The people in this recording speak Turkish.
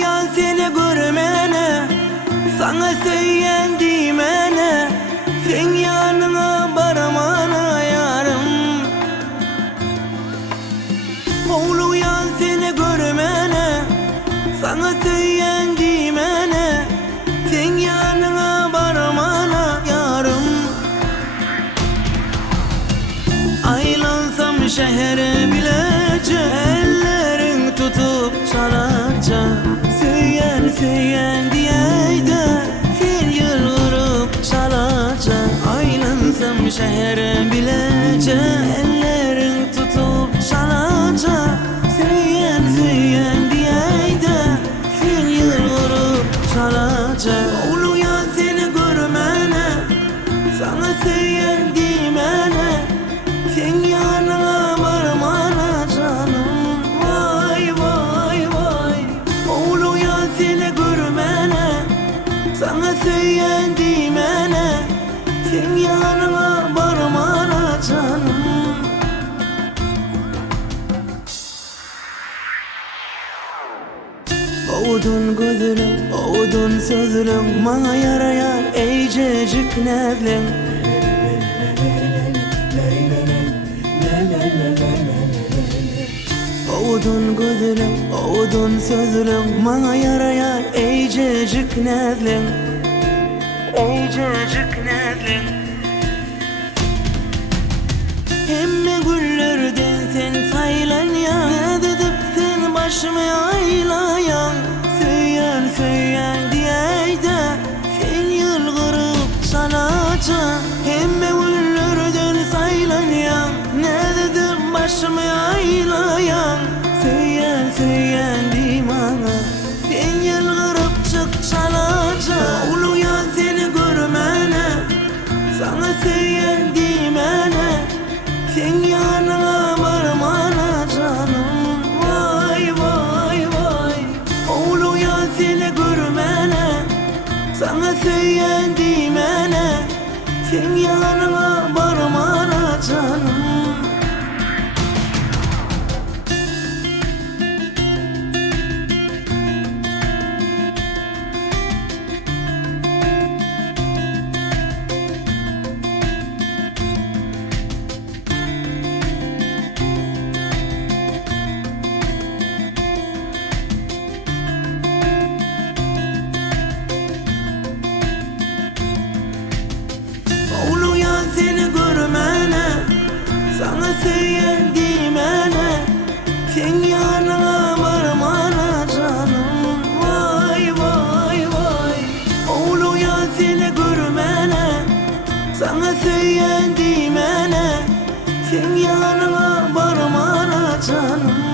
Oluyan seni görmene, sana söylendi mene, sen yanına baramana yarım. Oluyan seni görmene, sana söylendi mene, sen yanına baramana yarım. Aylansam şehre bilece, ellerin tutup çalarca, söyleyen diyeyde fil yıl vurup çalarca. Aylansam şehre bilece, ellerin tutup çalarca, söyleyen diyeyde fil yıl vurup çalarca. Oluyan seni görmene, sana söyleyen dimene, sen yanına varmana canım. Vay vay vay. Oluyan seni görmene, sana söyleyen dimene, sen yanına varmana canım. Oğudun gözlerim, oğudun sözlerim, bana yarayar eycecik nevlen. Oğudun gözlerim, oğudun sözlerim, bana yarayar eycecik nevlen. Eycecik nevlen. Hemme güllerden sen saylan ya, ne dedip sen başımı aylayan. Söyleyen diyeyde sen yıl kırıp çalacan. Hemme güllerden saylan ya, ne dedim başımı aylayan. Söyleyen dimana, sen yıl kırıp çık çalacan. Oluyan seni görmene, sana söyleyen dimene, sen yanına varmana canım. Vay vay vay. Oluyan seni görmene, sana söyleyen dimene, sen yanına varmana canım. Oluyan seni görmene, sana söyleyen dimene, sen yanına varmana canım. Vay vay vay. Oluyan seni görmene, sana söyleyen dimene, sen yanına varmana canım.